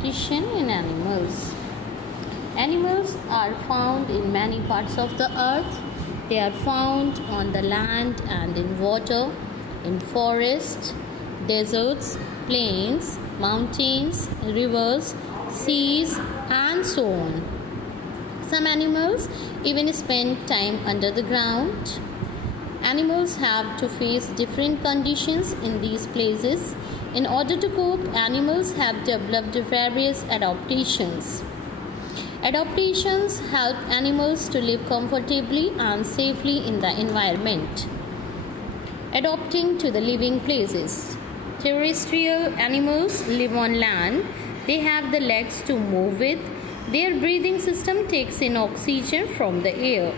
adaptation in animals. Animals are found in many parts of the earth. They are found on the land and in water, in forests, deserts, plains, mountains, rivers, seas, and so on. Some animals even spend time under the ground. Animals have to face different conditions in these places. In order to cope, animals have developed various adaptations. Adaptations help animals to live comfortably and safely in the environment. Adapting to the living places. Terrestrial animals live on land. They have the legs to move with. Their breathing system takes in oxygen from the air.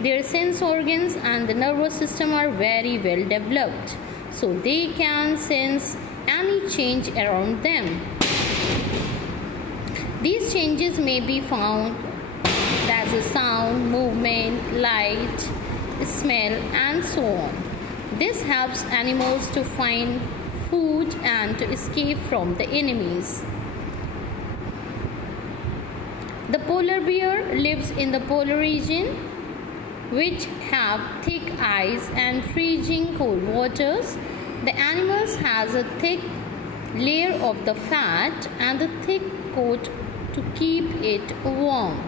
Their sense organs and the nervous system are very well developed, so they can sense any change around them. These changes may be found as a sound, movement, light, smell, and so on. This helps animals to find food and to escape from the enemies. The polar bear lives in the polar region, which have thick ice and freezing cold waters. The animal has a thick layer of the fat and a thick coat to keep it warm.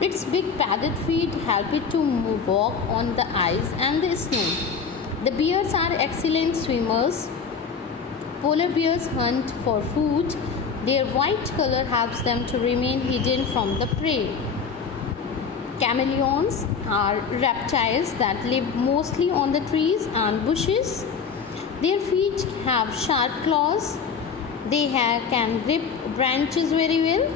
Its big padded feet help it to walk on the ice and the snow. The bears are excellent swimmers. Polar bears hunt for food. Their white color helps them to remain hidden from the prey. Chameleons are reptiles that live mostly on the trees and bushes. Their feet have sharp claws. They can grip branches very well.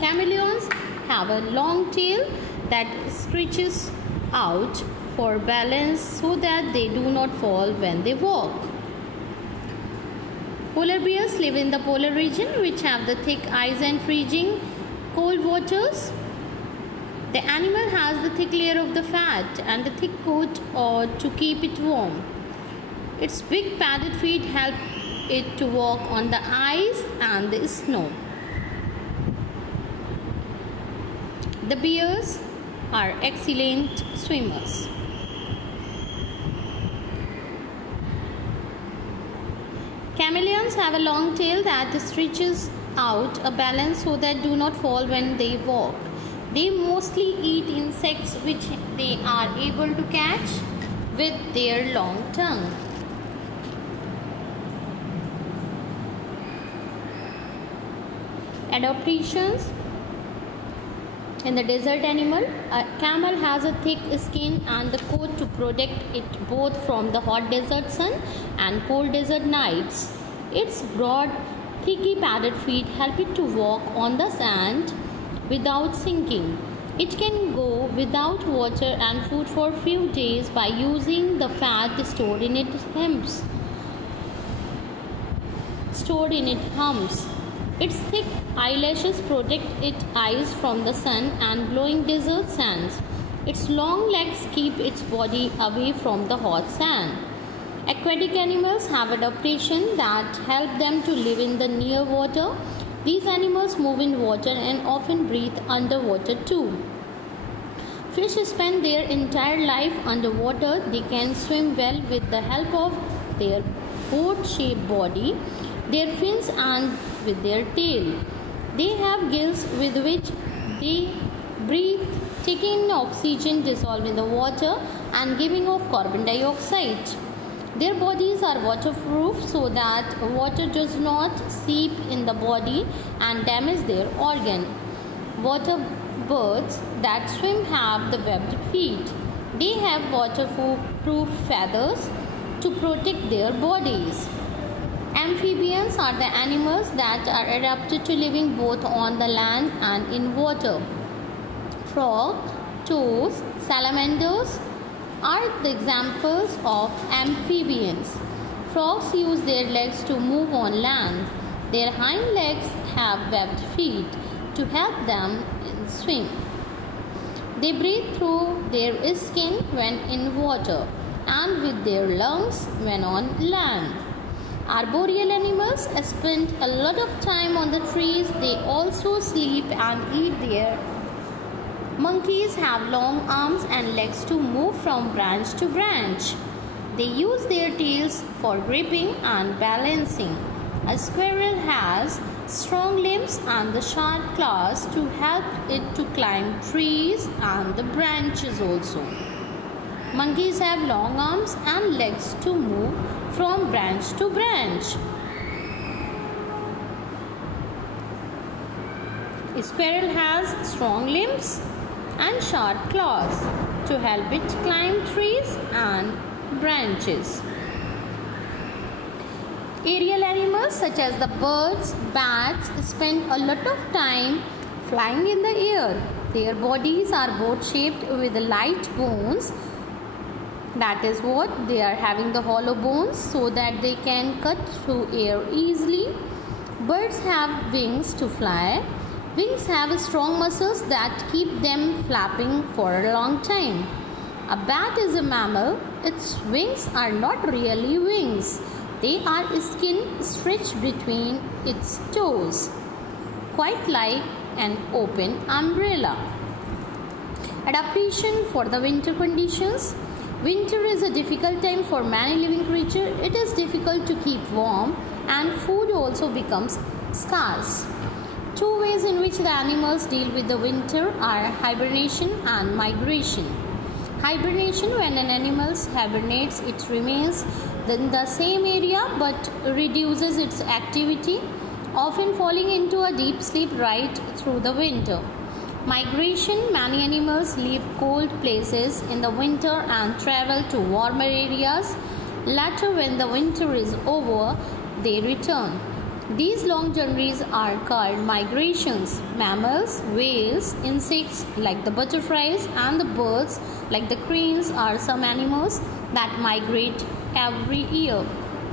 Chameleons have a long tail that stretches out for balance so that they do not fall when they walk. Polar bears live in the polar region, which have the thick ice and freezing cold waters. The animal has the thick layer of the fat and the thick coat to keep it warm. Its big padded feet help it to walk on the ice and the snow. The bears are excellent swimmers. Chameleons have a long tail that stretches out a balance so that do not fall when they walk. They mostly eat insects which they are able to catch with their long tongue. Adaptations in the desert animal. A camel has a thick skin and the coat to protect it both from the hot desert sun and cold desert nights. Its broad, thickly padded feet help it to walk on the sand without sinking. It can go without water and food for a few days by using the fat stored in its humps. Its thick eyelashes protect its eyes from the sun and blowing desert sands. Its long legs keep its body away from the hot sand. Aquatic animals have adaptation that help them to live in the near water. These animals move in water and often breathe underwater too. Fish spend their entire life underwater. They can swim well with the help of their boat-shaped body, their fins and with their tail. They have gills with which they breathe, taking in oxygen dissolved in the water and giving off carbon dioxide. Their bodies are waterproof so that water does not seep in the body and damage their organ. Water birds that swim have the webbed feet. They have waterproof feathers to protect their bodies. Amphibians are the animals that are adapted to living both on the land and in water. Frogs, toads, salamanders are the examples of amphibians. Frogs use their legs to move on land. Their hind legs have webbed feet to help them swim. They breathe through their skin when in water. and with their lungs when on land. Arboreal animals spend a lot of time on the trees. They also sleep and eat there. Monkeys have long arms and legs to move from branch to branch. They use their tails for gripping and balancing. A squirrel has strong limbs and the sharp claws to help it to climb trees and the branches also. Monkeys have long arms and legs to move from branch to branch. A squirrel has strong limbs and sharp claws to help it climb trees and branches. Aerial animals such as the birds, bats spend a lot of time flying in the air. Their bodies are both shaped with light bones. That is what they are having, the hollow bones, so that they can cut through air easily. Birds have wings to fly. Wings have strong muscles that keep them flapping for a long time. A bat is a mammal. Its wings are not really wings. They are skin stretched between its toes, quite like an open umbrella. Adaptation for the winter conditions. Winter is a difficult time for many living creatures. It is difficult to keep warm and food also becomes scarce. Two ways in which the animals deal with the winter are hibernation and migration. Hibernation: when an animal hibernates, it remains in the same area but reduces its activity, often falling into a deep sleep right through the winter. Migration: many animals leave cold places in the winter and travel to warmer areas. Later, when the winter is over, they return. These long journeys are called migrations. Mammals, whales, insects like the butterflies and the birds like the cranes are some animals that migrate every year.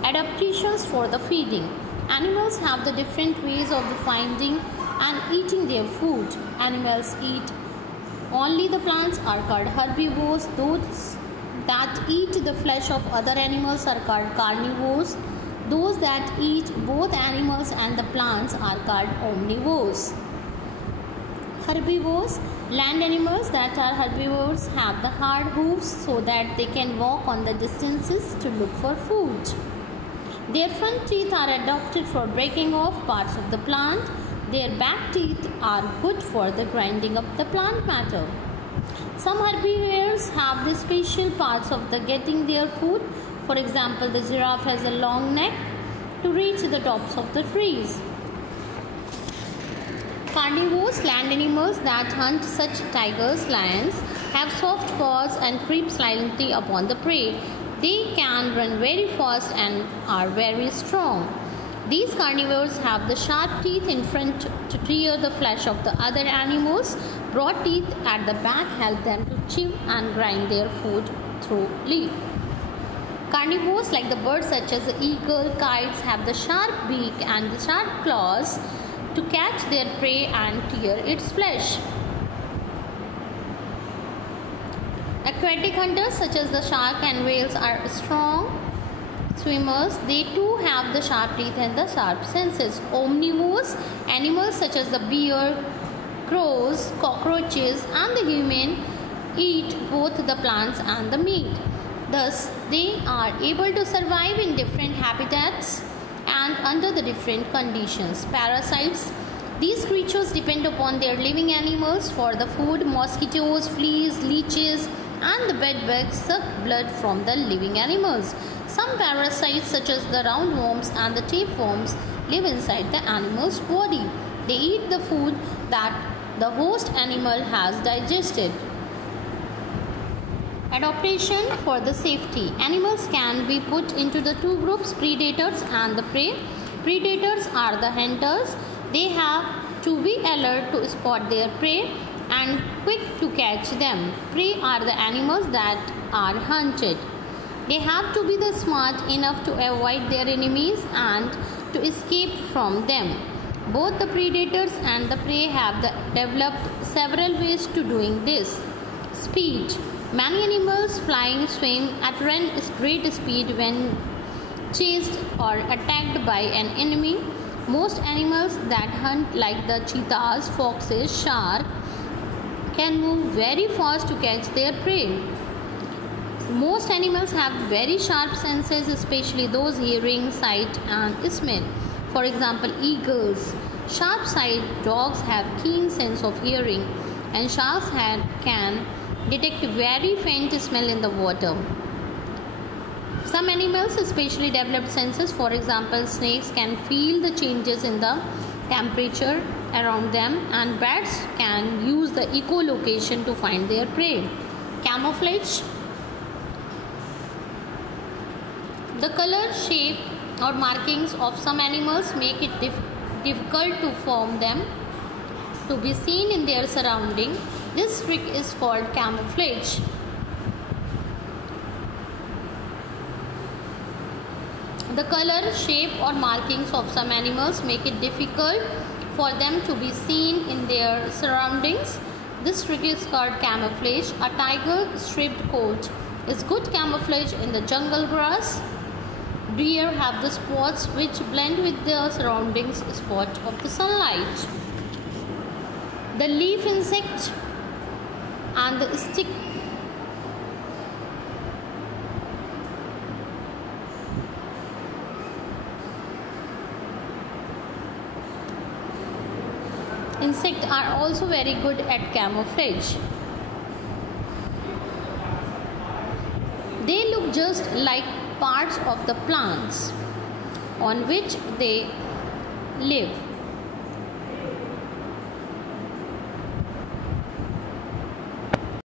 Adaptations for the feeding. Animals have the different ways of finding and eating their food. Animals eat only the plants are called herbivores. Those that eat the flesh of other animals are called carnivores. Those that eat both animals and the plants are called omnivores. Herbivores: land animals that are herbivores have the hard hooves so that they can walk on the distances to look for food. Their front teeth are adapted for breaking off parts of the plant. Their back teeth are good for the grinding up the plant matter. Some herbivores have the special parts of the getting their food. For example, the giraffe has a long neck to reach the tops of the trees. Carnivores: land animals that hunt such tigers, lions, have soft paws and creep silently upon the prey. They can run very fast and are very strong. These carnivores have the sharp teeth in front to tear the flesh of the other animals. Broad teeth at the back help them to chew and grind their food thoroughly. Carnivores like the birds such as the eagle, kites have the sharp beak and the sharp claws to catch their prey and tear its flesh. Aquatic hunters such as the shark and whales are strong swimmers. They too have the sharp teeth and the sharp senses. Omnivores: animals such as the bear, crows, cockroaches and the human eat both the plants and the meat. Thus, they are able to survive in different habitats and under the different conditions. Parasites: these creatures depend upon their living animals for the food. Mosquitoes, fleas, leeches and the bedbugs suck blood from the living animals. Some parasites such as the roundworms and the tapeworms live inside the animal's body. They eat the food that the host animal has digested. Adaptation for the safety. Animals can be put into the two groups, predators and the prey. Predators are the hunters. They have to be alert to spot their prey and quick to catch them. Prey are the animals that are hunted. They have to be the smart enough to avoid their enemies and to escape from them. Both the predators and the prey have developed several ways to doing this. Speed. Many animals flying swim at great speed when chased or attacked by an enemy. Most animals that hunt, like the cheetahs, foxes, shark, can move very fast to catch their prey. Most animals have very sharp senses, especially those hearing, sight, and smell. For example, eagles. Sharp-sighted dogs have keen sense of hearing, and sharks can detect very faint smell in the water. Some animals especially developed senses. For example, snakes can feel the changes in the temperature around them, and bats can use the echolocation to find their prey. Camouflage. The color, shape, or markings of some animals make it difficult to form them to be seen in their surrounding. This trick is called camouflage. The color, shape, or markings of some animals make it difficult for them to be seen in their surroundings. This trick is called camouflage. A tiger striped coat is good camouflage in the jungle grass. Deer have the spots which blend with the surroundings spot of the sunlight. The leaf insect and the stick insects are also very good at camouflage. They look just like parts of the plants on which they live.